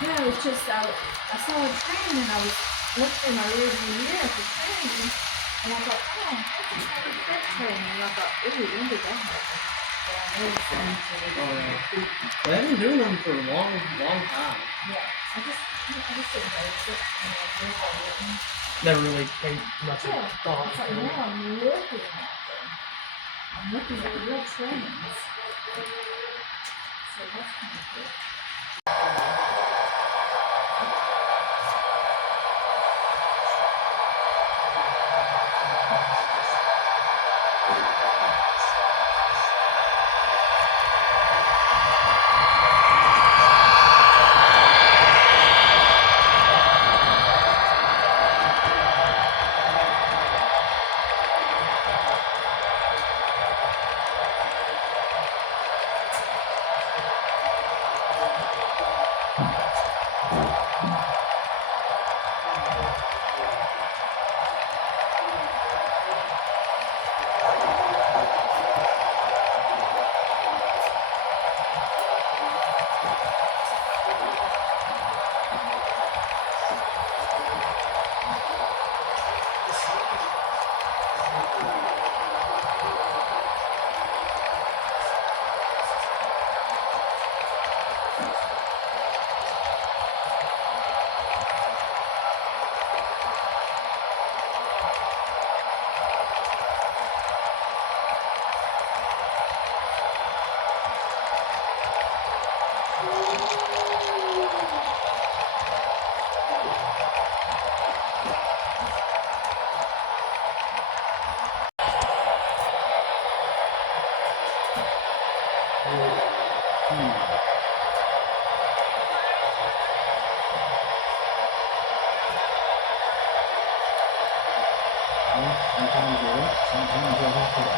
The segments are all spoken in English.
Yeah, it's just I saw a train and I was looking in my rearview mirror for trains, and I thought, oh, that's a freight train, and I thought, ooh, when did that happen? But I noticed that. They've been doing them for a long, long time. Yeah, I just didn't notice it. Never really paid much Yeah, thought. it's like now I'm looking at them. I'm looking at real trains. So that's kind of cool. Sometimes you're up, sometimes you're off it.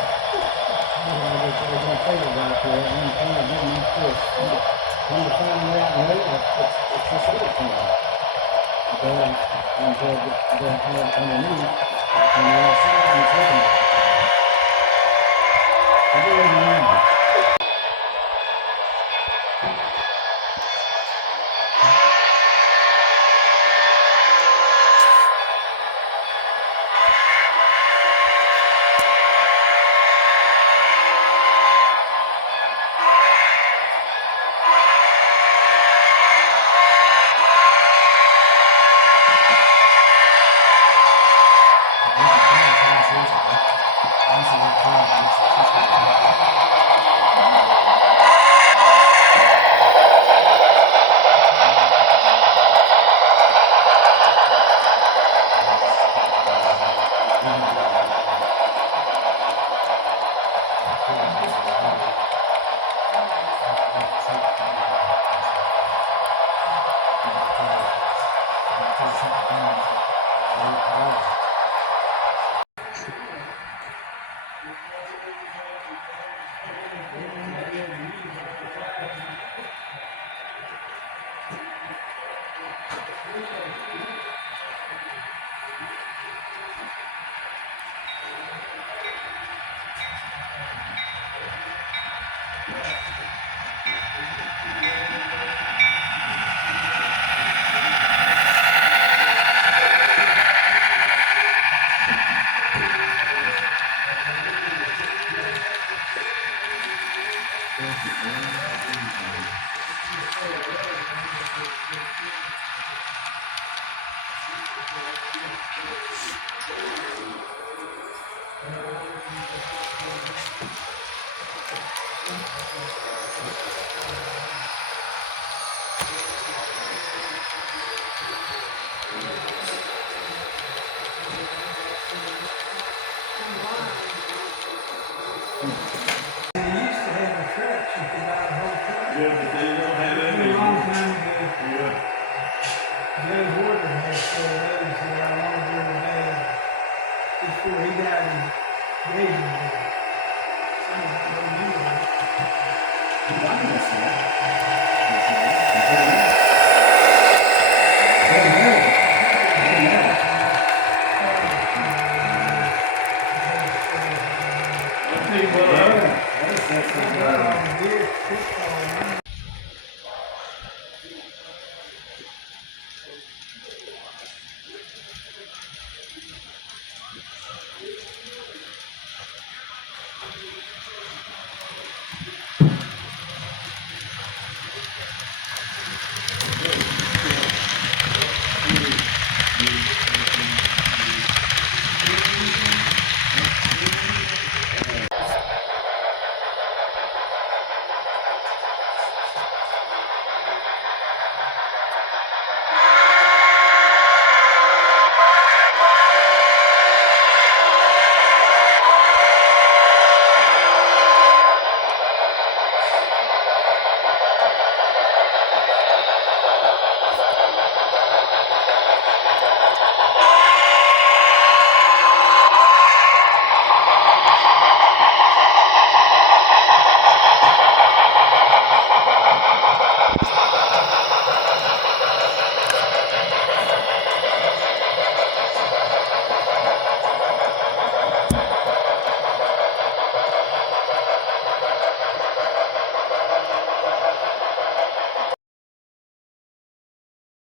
I was going to tell you about that. One thing I didn't know this. Come to find out later, it's this other thing. The head underneath, and the outside is hidden. I didn't know. They used to have the trucks, you could buy the whole truck. Yeah, but they don't have that A long anymore. time ago, Yeah. Joe Horton had sold those that I wanted really bad before he died in Gainesville. Some of them don't know that. I can see that.